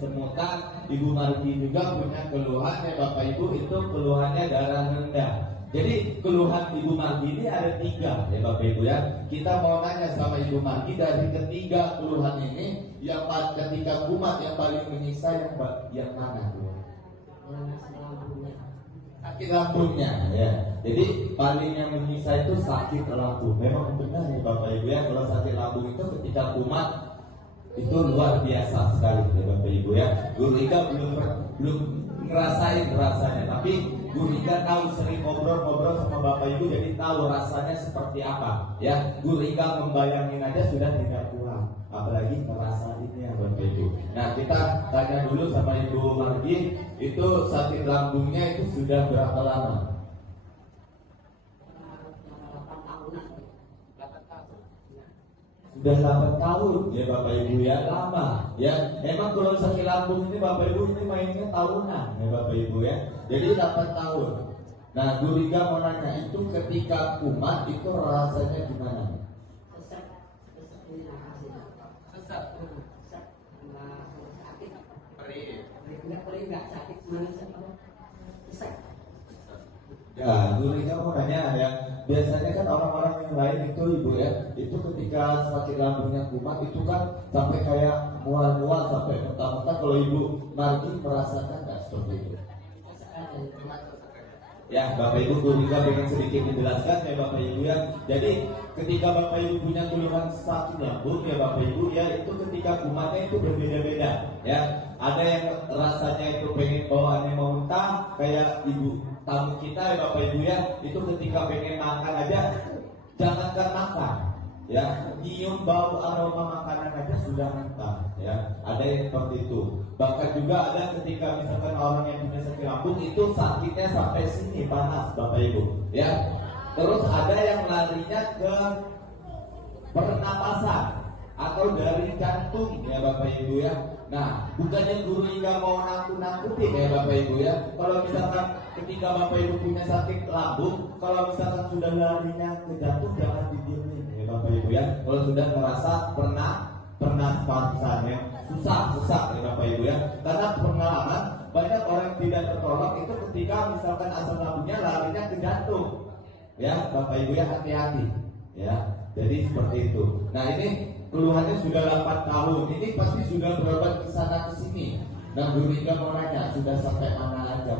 semutan. Ibu Margi juga punya keluhan ya Bapak Ibu, itu keluhannya darah rendah. Jadi keluhan Ibu Margi ini ada 3 ya Bapak Ibu ya. Kita mau nanya sama Ibu Margi, dari ketiga keluhan ini yang ketika kumat yang paling menyiksa yang mana tuh? Sakit lambungnya ya. Jadi paling yang menyiksa itu sakit lambung. Memang benar ya Bapak Ibu ya, kalau sakit lambung itu ketika kumat itu luar biasa sekali ya Bapak Ibu ya. Guru Ika belum ngerasain rasanya, tapi Guru Ika tahu, sering ngobrol-ngobrol sama Bapak Ibu, jadi tahu rasanya seperti apa ya. Guru Ika membayangin aja sudah tidak kuat, apalagi ngerasainnya Bapak Ibu. Nah, kita tanya dulu sama Ibu Margi, itu sakit lambungnya itu sudah berapa lama? Sudah 8 tahun ya Bapak Ibu ya, lama ya. Memang kalau sakit lambung ini Bapak Ibu ini mainnya tahunan ya Bapak Ibu ya. Jadi 8 tahun. Nah, Guru Ika mau nanya, itu ketika kumat itu rasanya gimana? Sesak. Sakit. Perih enggak sakit, mana sesak. Ya, Guru Ika mau nanya ya, biasanya kan orang-orang yang lain itu Ibu ya, itu ketika sakit lambungnya kumat itu kan sampai kayak mual-mual sampai muntah-muntah. Kalau Ibu Margi merasakan nggak seperti itu? Ya, Bapak Ibu, Guru Ika pengen sedikit menjelaskan ya Bapak Ibu ya. Jadi ketika Bapak Ibu punya keluhan sakit lambung ya Bapak Ibu ya, itu ketika kumatnya itu berbeda-beda ya. Ada yang rasanya itu pengen bawaannya mau muntah, kayak ibu tamu kita ya Bapak Ibu ya, itu ketika pengen makan aja jangankan makan ya, nyium bau aroma makanan aja sudah muntah ya. Ada yang seperti itu. Bahkan juga ada ketika misalkan orang yang punya sakit lambung itu sakitnya sampai sini, panas Bapak Ibu ya. Terus ada yang larinya ke pernapasan atau dari jantung ya Bapak Ibu ya. Nah, bukannya Guru Ika mau nakut-nakutin ya Bapak Ibu ya. Kalau misalkan ketika Bapak Ibu punya sakit lambung, kalau misalkan sudah larinya ke jantung, jangan didiemin ya Bapak Ibu ya. Kalau sudah merasa pernapasannya susah, sesak ya Bapak Ibu ya. Karena pengalaman banyak orang yang tidak tertolong itu ketika misalkan asam lambungnya larinya ke jantung ya Bapak Ibu ya, hati-hati ya. Jadi seperti itu. Nah, ini keluhannya sudah 8 tahun. Ini pasti sudah berobat ke sana ke sini. Dan Guru Ika mau nanya, sudah sampai mana aja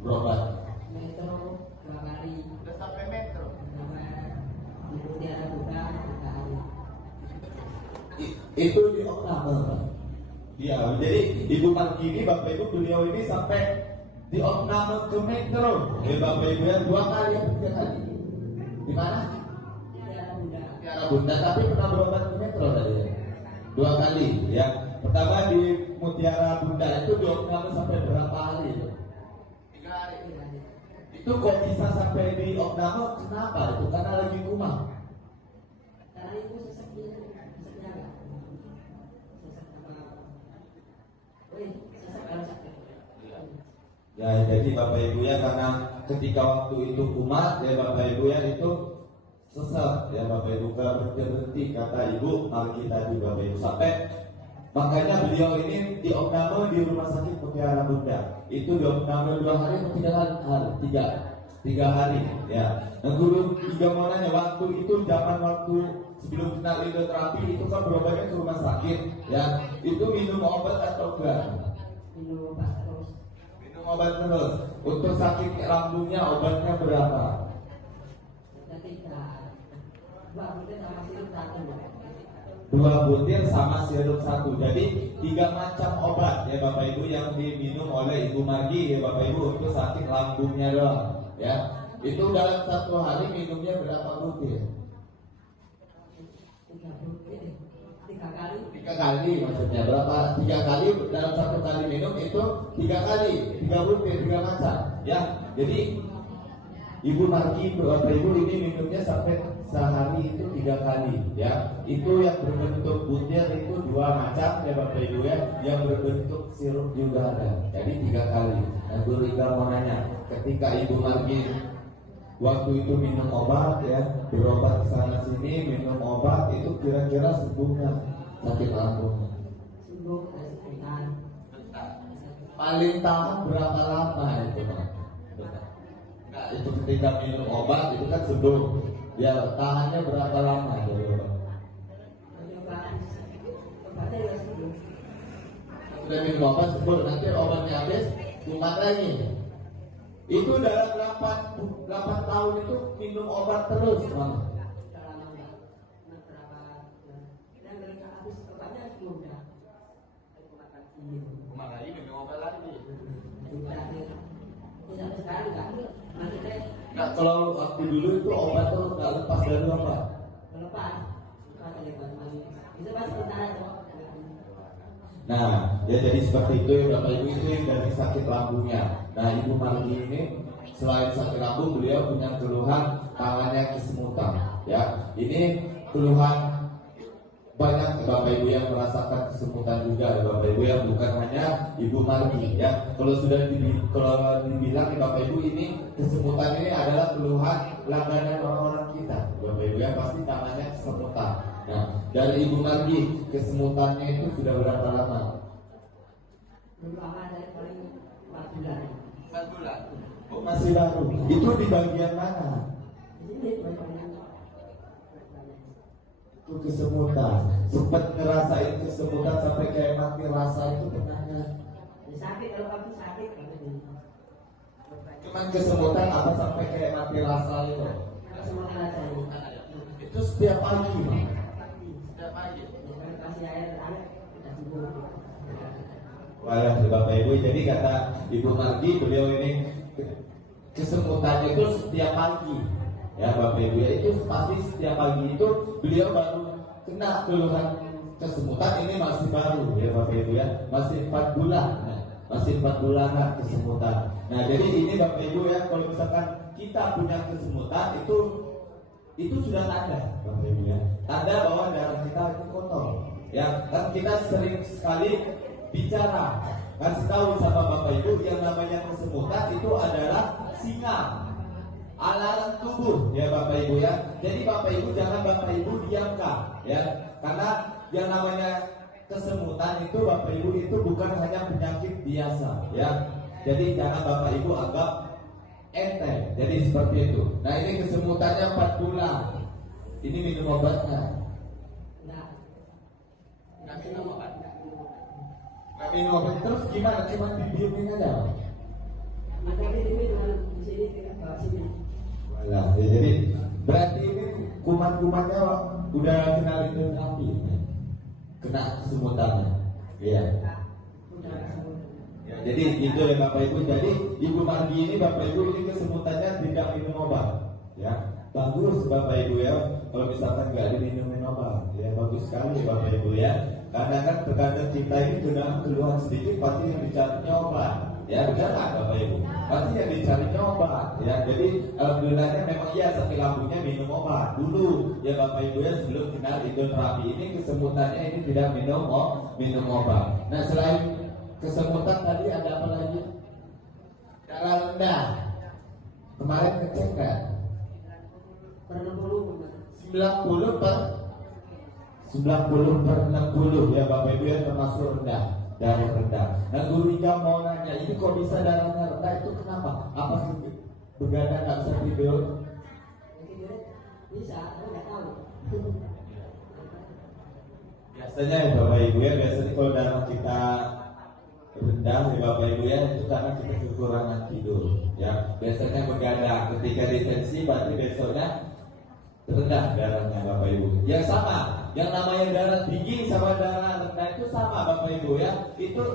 berobat? Metro 2 kali. Sudah sampai metro. Di Mutiara Bunda 3 hari. Itu di opname. Ya, jadi Ibu Margi ini, Bapak Ibu, beliau ini sampai di opname ke metro. Ya Bapak Ibu ya, 2 kali atau 3 kali. Di mana? Bunda, tapi pernah berobat ke metro tadi ya? 2 kali ya. Pertama di Mutiara Bunda itu diopname sampai berapa hari itu? 3 hari. Itu kok bisa sampai di opname? Kenapa itu? Karena lagi kumat. Karena ibu sesaknya enggak. Sesak apa? Sesak kalau sakit. Ya, jadi Bapak Ibu ya, karena ketika waktu itu kumat ya Bapak Ibu ya, itu sesak ya Bapak Ibu, berhenti kata Ibu Margi tadi Bapak Ibu, sampai makanya beliau ini di opname di Rumah Sakit Mutiara Bunda. Itu di opname 2 hari atau 3 hari ya. Nah, Guru juga mau nanya, waktu itu zaman waktu sebelum kenal hidroterapi itu kan berobatnya ke rumah sakit ya, itu minum obat atau enggak? Minum obat terus. Minum obat terus. Untuk sakit lambungnya obatnya berapa? 2 butir sama sirup 1. Jadi 3 macam obat ya Bapak Ibu yang diminum oleh Ibu Margi ya Bapak Ibu untuk sakit lambungnya doang ya. Itu dalam 1 hari minumnya berapa butir? 3 kali. 3 kali maksudnya berapa? 3 kali dalam 1 kali minum itu 3 kali, 3 butir, 3 macam ya. Jadi Ibu Margi Bapak Ibu ini minumnya sampai sehari itu 3 kali ya. Itu yang berbentuk butir itu 2 macam ya Bapak Ibu ya. Yang berbentuk sirup juga ada. Jadi 3 kali. Nah, Guru Ika mau nanya, ketika Ibu Margi waktu itu minum obat ya, berobat sana sini minum obat, itu kira-kira sembuh nggak sakit lambungnya? Sembuh, ada sebulan. paling tahan berapa lama itu Bang? Nah, itu ketika minum obat itu kan sebelum dia tahannya berapa lama itu Bang? Obatnya ya sebelum. Sudah minum obat sebelum nanti obatnya habis kumat lagi. Itu dalam 8 tahun itu minum obat terus Bang. Kumat lagi minum obat lagi. Nah, kalau waktu dulu itu obat terus nggak lepas dari obat. Nah, ya jadi seperti itu ya Bapak Ibu, ini dari sakit lambungnya. Nah, Ibu Margi ini selain sakit lambung, beliau punya keluhan tangannya kesemutan. Ya, ini keluhan banyak Bapak Ibu yang merasakan kesemutan juga ya Bapak Ibu, yang bukan hanya Ibu Margi ya. Kalau dibilang ya Bapak Ibu, ini kesemutan ini adalah keluhan langganan orang-orang kita Bapak Ibu ya, pasti tangannya kesemutan. Nah, dari Ibu Margi kesemutannya itu sudah berapa lama? Belum lama, dari paling 4 bulan. 4 bulan. Oh, masih baru. Itu di bagian mana? Ini Itu kesemutan. Sempat ngerasain kesemutan sampai kayak mati rasa itu pernah nggak? sakit, kalau kamu sakit Cuman kesemutan apa sampai kayak mati rasa itu? kesemutan aja ini. Itu setiap pagi Bang. Setiap pagi. Kasih air kita sembuh. Walah Bapak Ibu, jadi kata Ibu Margi, beliau ini kesemutannya itu setiap pagi. Ya Bapak Ibu ya, itu pasti setiap pagi itu beliau baru kena keluhan kesemutan. Ini masih baru ya Bapak Ibu ya, masih 4 bulan. Nah, masih 4 bulanan kesemutan. Nah, jadi ini Bapak Ibu ya, kalau misalkan kita punya kesemutan itu sudah tanda Bapak Ibu ya, tanda bahwa darah kita itu kotor. Ya, kan kita sering sekali bicara, kasih tahu sama Bapak Ibu, yang namanya kesemutan itu adalah singa, alarm tubuh ya Bapak Ibu ya. Jadi Bapak Ibu jangan Bapak Ibu diamkan ya, karena yang namanya kesemutan itu Bapak Ibu itu bukan hanya penyakit biasa ya. Jadi jangan Bapak Ibu anggap enteng. Jadi seperti itu. Nah, ini kesemutannya 4 bulan. Ini minum obatnya. Nggak minum obat. Nggak minum obat. Terus gimana? Cuma didiemin aja. Makanya ini di sini kita bawa sini. Walah, ya, jadi berarti ini kuman-kumannya udah kena lindung api, kena kesemutannya. Iya. Ya, jadi itu ya Bapak Ibu. Jadi Ibu Margi ini Bapak Ibu ini kesemutannya tidak minum obat. Ya, bagus Bapak Ibu ya. Kalau misalkan nggak diminumin obat, ya bagus sekali Bapak Ibu ya. Karena kan terkadang kita ini keluhan sedikit pasti yang dicarinya obat. Ya benar kan Bapak Ibu? Pasti yang dicarinya obat. Ya, jadi alhamdulillahnya memang iya sakit lambungnya minum obat dulu. Ya Bapak Ibu ya, sebelum kenal hidroterapi ini kesemutannya ini tidak minum obat. Nah, selain kesemutan tadi ada apa lagi? Darah rendah. Kemarin ngecek kan? Per 60. 90 per 60 ya Bapak Ibu ya, termasuk rendah, darah rendah. Nah, Guru Rika mau nanya, ini kok bisa darahnya rendah itu kenapa? Apa sih begadang nggak bisa tidur? Bisa, aku nggak tahu. Biasanya ya Bapak Ibu ya, biasanya kalau darah kita rendah ya Bapak Ibu ya, itu karena kita kekurangan tidur ya. Biasanya begadang, ketika distensi berarti besoknya rendah darahnya Bapak Ibu. Yang sama, yang namanya darah tinggi sama darah rendah itu sama Bapak Ibu ya. Itu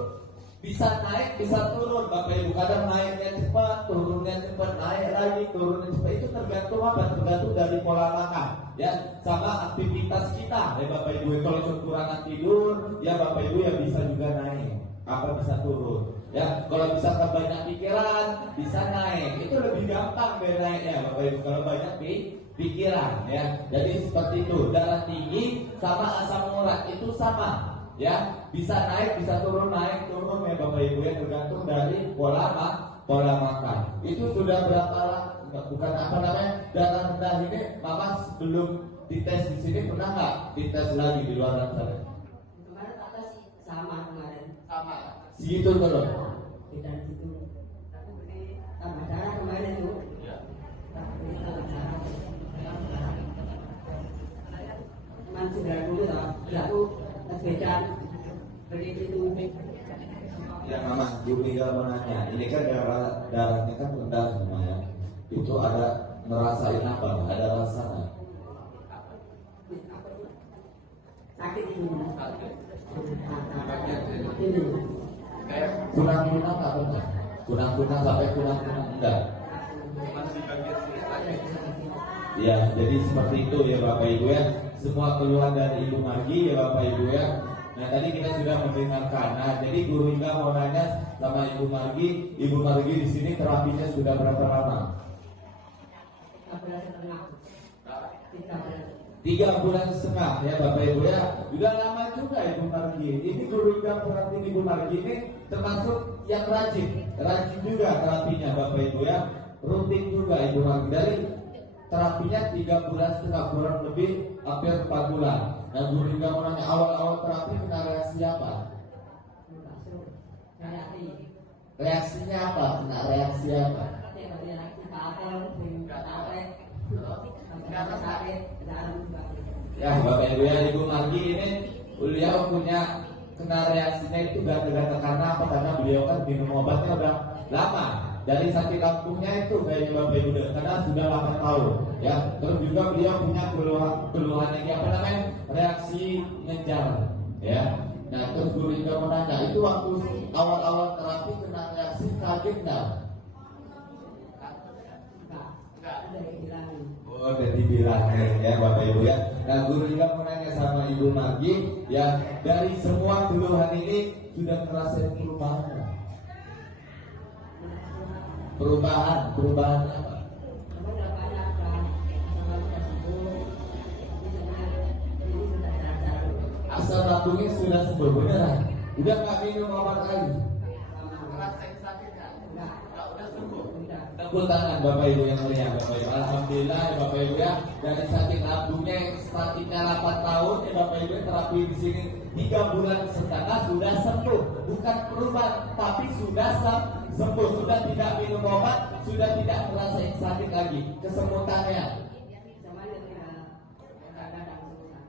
bisa naik, bisa turun Bapak Ibu. Kadang naiknya cepat, turunnya cepat, naik lagi, turunnya cepat. Itu tergantung apa? Tergantung dari pola makan ya, sama aktivitas kita ya Bapak Ibu. Kalau kekurangan tidur ya Bapak Ibu ya bisa juga naik, apa bisa turun ya. Kalau misalkan banyak pikiran bisa naik, itu lebih gampang deh naiknya Bapak Ibu kalau banyak pikiran ya. Jadi seperti itu, darah tinggi sama asam urat itu sama ya, bisa naik bisa turun, naik turun ya Bapak Ibu ya, tergantung dari pola makan. Itu sudah berapa bukan apa namanya darah rendah ini, Mama sebelum dites di sini pernah nggak dites lagi di luar sana? Kemarin atas sama kemarin. Sama segitu terus. bidan situ. Tambah darah kemarin itu. Beli tambah darah. Man 90 toh, lalu tes bidan beli itu. Ya Mama, Ibu tinggal mau nanya, ini kan darahnya kan rendah semua ya. Itu ada ngerasain apa? Ada rasa nggak? Sakit ini. Kunang-kunang apa enggak? Kunang-kunang sampai kunang-kunang enggak? Ya, jadi seperti itu ya Bapak Ibu ya. Semua keluhan dari Ibu Margi ya Bapak Ibu ya. Nah tadi kita sudah mendengarkan. Nah jadi Guru Ika mau nanya sama Ibu Margi. Ibu Margi di sini terapinya sudah berapa lama? 3 bulan setengah ya Bapak Ibu ya. Sudah lama juga Ibu Margi. Ini Guru Ika perhatiin Ibu Margi ini termasuk yang rajin juga terapinya Bapak Ibu ya. Rutin juga Ibu Margi. Dari terapinya 3 bulan setengah, kurang lebih hampir 4 bulan. Nah Guru Ika mau nanya, awal-awal terapi kena reaksi apa? Reaksinya apa? Kena reaksi apa? Ya Bapak Ibu ya, Ibu Margi ini beliau punya kena reaksinya itu gara-gara karena apa? Karena beliau kan minum obatnya udah lama. Dari sakit lambungnya itu kayaknya Bapak Ibu karena sudah 8 tahun ya. Terus juga beliau punya keluhan yang apa namanya? Reaksi ngejar ya. Nah terus Guru Ika mau nanya, itu waktu awal-awal terapi kena reaksi kaget nggak? Oh, udah dibilangin ya Bapak Ibu ya. Nah Guru Ika mau nanya sama Ibu Margi ya, dari semua keluhan ini sudah ngerasain perubahan nggak? Perubahan apa? Asam lambungnya sudah sembuh beneran. Udah nggak minum obat lagi. Ngerasain sakit nggak? Udah sembuh. Tepuk tangan Bapak Ibu yang mulia Bapak Ibu. Alhamdulillah ya Bapak Ibu ya. Dari sakit lambungnya yang sakitnya 8 tahun ya Bapak Ibu, terapi di sini 3 bulan setengah sudah sembuh. Bukan perubahan, tapi sudah sembuh. Sudah tidak minum obat, sudah tidak merasain sakit lagi. Kesemutannya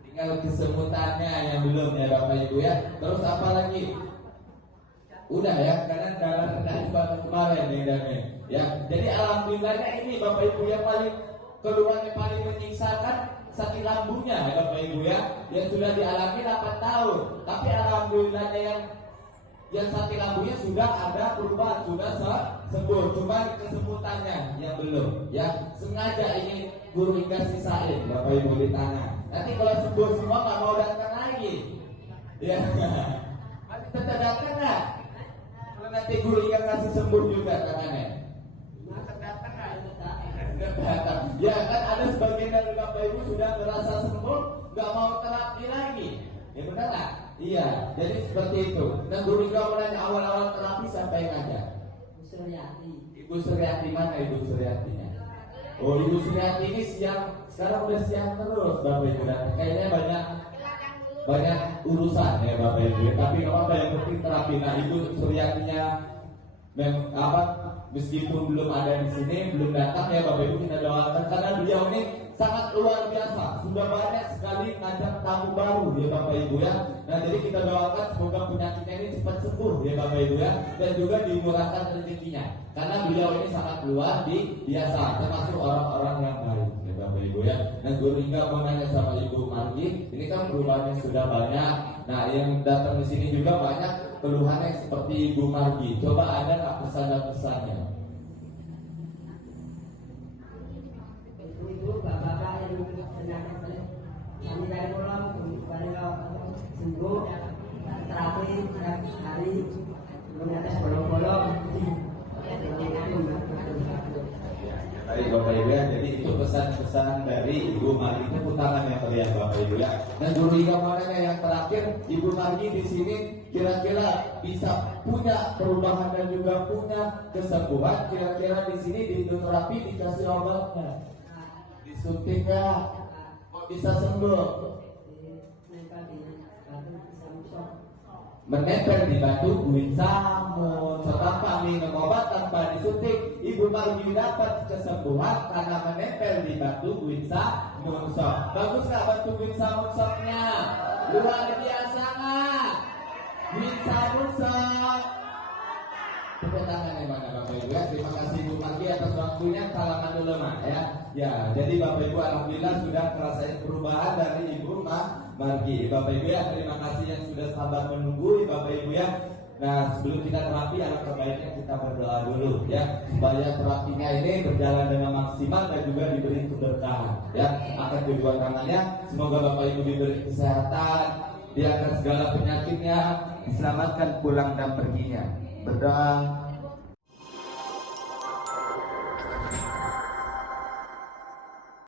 tinggal kesemutannya yang belum ya Bapak Ibu ya. Terus apa lagi? Udah ya, karena darah rendah kemarin ya. Jadi alhamdulillahnya ini Bapak Ibu yang paling keluhan yang paling menyiksakan sakit lambungnya ya Bapak Ibu ya, yang sudah dialami 8 tahun. Tapi alhamdulillahnya yang sakit lambungnya sudah ada perubahan, sudah sembuh. Cuma kesemutannya yang belum ya. Sengaja ingin Guru Ika sisain Bapak Ibu di tangan. Nanti kalau sembuh semua nggak mau datang lagi ya. Masih tetap datang nggak? Kalau nanti Guru Ika kasih sembuh juga tangannya. Ya kan ada sebagian dari Bapak Ibu sudah merasa sembuh, nggak mau terapi lagi. Ya benar nggak? Iya, jadi seperti itu. Dan Guru Ika menanya awal-awal terapi siapa yang ngajak? Ibu Suryati mana Ibu Suryatinya? Oh Ibu Suryati ini sekarang udah siang terus Bapak Ibu. Dan kayaknya banyak urusan ya Bapak Ibu. Tapi apa yang penting terapi. Nah Ibu Suryatinya meskipun belum ada di sini, belum datang ya Bapak Ibu, kita doakan karena beliau ini sangat luar biasa, sudah banyak sekali ngajak tamu baru ya Bapak Ibu ya. Nah jadi kita doakan semoga penyakitnya ini cepat sembuh ya Bapak Ibu ya, dan juga dimurahkan rezekinya karena beliau ini sangat luar biasa, termasuk orang-orang yang baik ya Bapak Ibu ya. Dan Guru Ika mau nanya sama Ibu Margi, ini kan perubahannya sudah banyak. Nah yang datang di sini juga banyak keluhannya seperti Ibu Margi. Coba ada nggak pesan-pesannya? Ibu bapak-bapak yang penyakit kami dari pulang pada sembuh terapi setiap hari mengatas bolong-bolong. Dari Bapak Ibu ya, jadi itu pesan-pesan dari Ibu Margi. Tepuk tangan yang terlihat Bapak Ibu ya. Dan Guru Ika mananya yang terakhir, Ibu Margi di sini kira-kira bisa punya perubahan dan juga punya kesembuhan. Kira-kira di sini di terapi dikasih obatnya, disuntiknya, kok bisa sembuh? menempel di batu buin samun. So tanpa minum obat, tanpa disuntik, Ibu Margi dapat kesembuhan karena menempel di batu buin samun. So bagus nggak batu buin samun soknya? Luar biasa nggak? Buin samun sok. Tepuk tangan yang mana Bapak Ibu ya. Terima kasih Ibu Margi atas waktunya. Salaman dulu mah ya. Ya, jadi Bapak Ibu alhamdulillah sudah merasakan perubahan dari Ibu Margi. Bapak Ibu ya, terima kasih yang sudah sabar menunggu Bapak Ibu ya. Nah, sebelum kita terapi, alangkah baiknya kita berdoa dulu ya, supaya terapinya ini berjalan dengan maksimal dan juga diberi keberkahan ya. Akan tujuan tangannya, semoga Bapak Ibu diberi kesehatan, diangkat segala penyakitnya, diselamatkan pulang dan perginya. Berdoa.